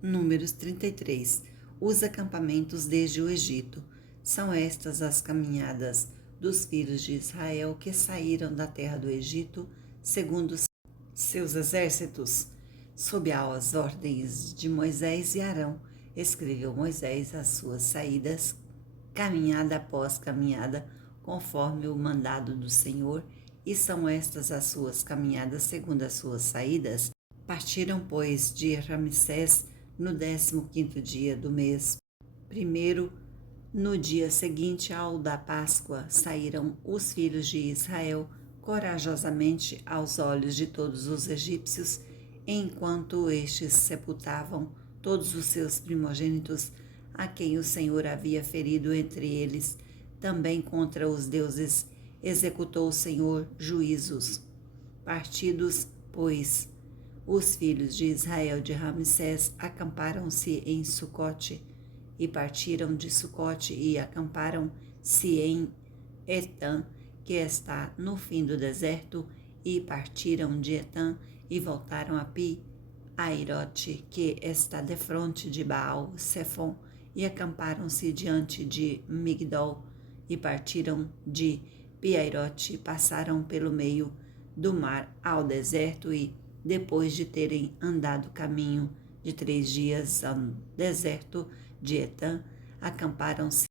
Números 33. Os acampamentos desde o Egito. São estas as caminhadas dos filhos de Israel que saíram da terra do Egito, segundo seus exércitos, sob as ordens de Moisés e Arão. Escreveu Moisés as suas saídas, caminhada após caminhada, conforme o mandado do Senhor, e são estas as suas caminhadas segundo as suas saídas. Partiram, pois, de Ramsés no 15º dia do mês primeiro, no dia seguinte ao da Páscoa, saíram os filhos de Israel corajosamente aos olhos de todos os egípcios, enquanto estes sepultavam todos os seus primogênitos, a quem o Senhor havia ferido entre eles. Também contra os deuses executou o Senhor juízos. Partidos, pois, os filhos de Israel de Ramsés acamparam-se em Sucote, e partiram de Sucote e acamparam-se em Etã, que está no fim do deserto, e partiram de Etã e voltaram a Pi-Airote, que está defronte de Baal-Sefon, e acamparam-se diante de Migdol, e partiram de Pi-Airote, passaram pelo meio do mar ao deserto e, depois de terem andado caminho de 3 dias ao deserto de Etã, acamparam-se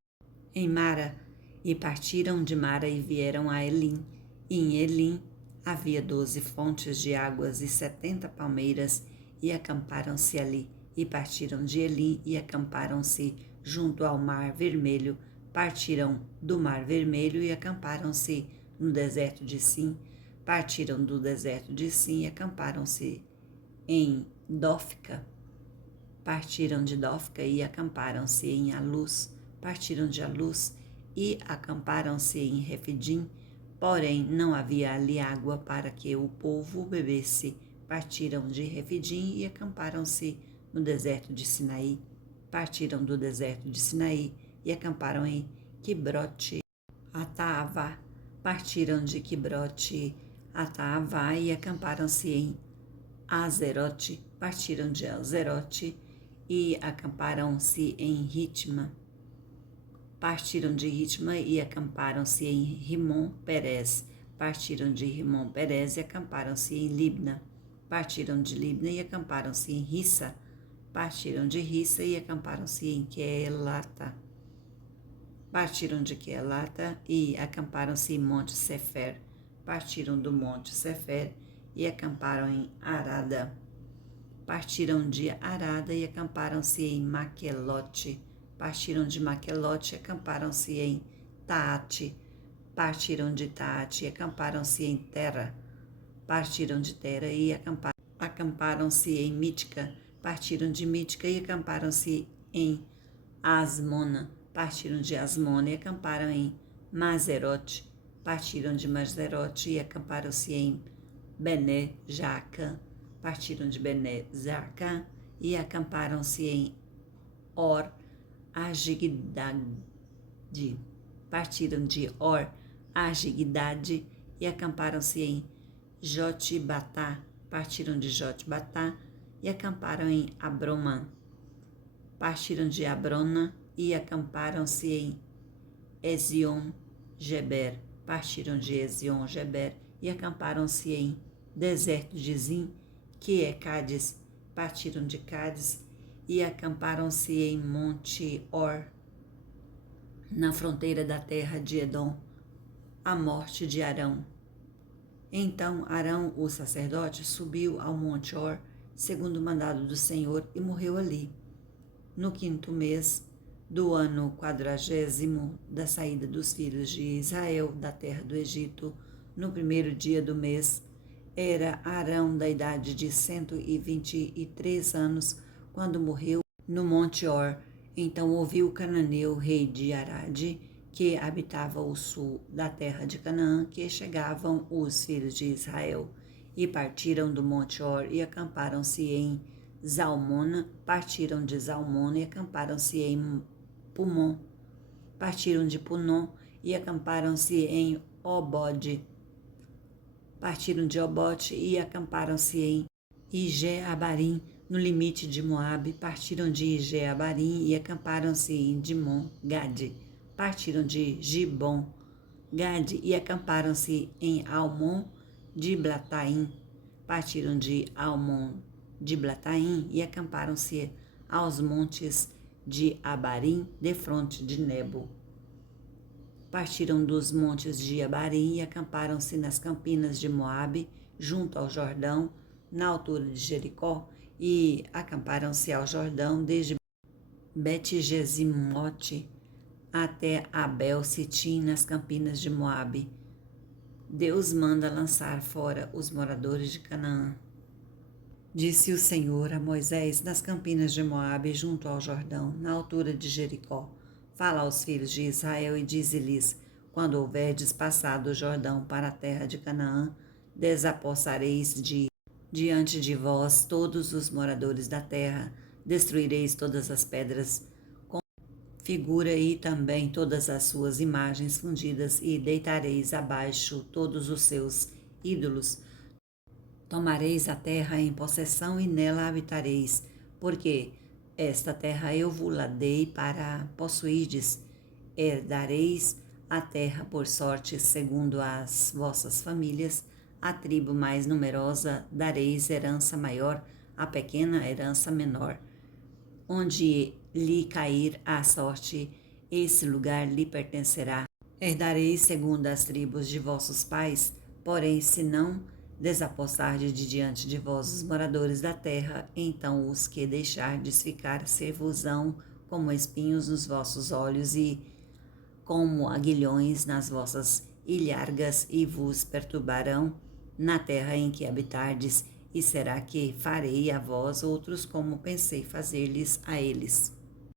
em Mara, e partiram de Mara e vieram a Elim. E em Elim havia 12 fontes de águas e 70 palmeiras, e acamparam-se ali. E partiram de Elim e acamparam-se junto ao Mar Vermelho. Partiram do Mar Vermelho e acamparam-se no deserto de Sim. Partiram do deserto de Sim e acamparam-se em Dófica. Partiram de Dófica e acamparam-se em Alus. Partiram de Alus e acamparam-se em Refidim, porém não havia ali água para que o povo bebesse. Partiram de Refidim e acamparam-se no deserto de Sinaí. Partiram do deserto de Sinaí e acamparam em Quibrote Ataavá. Partiram de Quibrote Ataavá e acamparam-se em Azerote. Partiram de Azerote e acamparam-se em Ritma. Partiram de Ritma e acamparam-se em Rimon-Perez. Partiram de Rimon-Perez e acamparam-se em Libna. Partiram de Libna e acamparam-se em Rissa. Partiram de Rissa e acamparam-se em Quelata. Partiram de Quelata e acamparam-se em Monte Sefer. Partiram do Monte Sefer e acamparam em Arada. Partiram de Arada e acamparam-se em Maquelote. Partiram de Maquelote e acamparam-se em Taate. Partiram de Taate e acamparam-se em Tera. Partiram de Tera e acamparam-se em Mítica. Partiram de Mítica e acamparam-se em Asmona. Partiram de Asmona e acamparam em Mazerote. Partiram de Mazerote e acamparam-se em Bené Jacã. Partiram de Bené Jacã e acamparam-se em Or Agigdade. Partiram de Or Agigdade e acamparam-se em Jotbatá. Partiram de Jotbatá e acamparam em Abromã. Partiram de Abrona e acamparam-se em Ezion-Geber. Partiram de Ezion-Geber e acamparam-se em deserto de Zim, que é Cádiz. Partiram de Cádiz e acamparam-se em Monte Or, na fronteira da terra de Edom, a morte de Arão. Então Arão, o sacerdote, subiu ao Monte Or, segundo o mandado do Senhor, e morreu ali. No 5º mês do ano 40º da saída dos filhos de Israel da terra do Egito, no 1º dia do mês, era Arão da idade de 123 anos, quando morreu no Monte Or. Então ouviu Cananeu, rei de Arade, que habitava o sul da terra de Canaã, que chegavam os filhos de Israel, e partiram do Monte Or e acamparam-se em Zalmona. Partiram de Zalmona e acamparam-se em Pumon. Partiram de Punon e acamparam-se em Obode. Partiram de Obote e acamparam-se em Ige-Abarim. no limite de Moabe, partiram de Jeabarim e acamparam-se em Dimon-Gade. Partiram de Gibon-Gade e acamparam-se em Almon-Diblataim. Partiram de Almon-Diblataim e acamparam-se aos montes de Abarim, defronte de Nebo. Partiram dos montes de Abarim e acamparam-se nas campinas de Moabe, junto ao Jordão, na altura de Jericó, e acamparam-se ao Jordão desde Bet-Gesimote até Abel-Sitim, nas campinas de Moabe. Deus manda lançar fora os moradores de Canaã. Disse o Senhor a Moisés nas campinas de Moabe, junto ao Jordão, na altura de Jericó: Fala aos filhos de Israel e dize-lhes: quando houverdes passado o Jordão para a terra de Canaã, desapossareis diante de vós todos os moradores da terra, destruireis todas as pedras com figura e também todas as suas imagens fundidas, e deitareis abaixo todos os seus ídolos. Tomareis a terra em possessão e nela habitareis, porque esta terra eu vos-la dei para possuirdes. Herdareis a terra por sorte segundo as vossas famílias. A tribo mais numerosa dareis herança maior, a pequena herança menor. Onde lhe cair a sorte, esse lugar lhe pertencerá. Herdareis segundo as tribos de vossos pais, porém se não desapossardes de diante de vós os moradores da terra, então os que deixardes ficar ser-vos-ão como espinhos nos vossos olhos e como aguilhões nas vossas ilhargas, e vos perturbarão na terra em que habitardes, e será que farei a vós outros como pensei fazer-lhes a eles.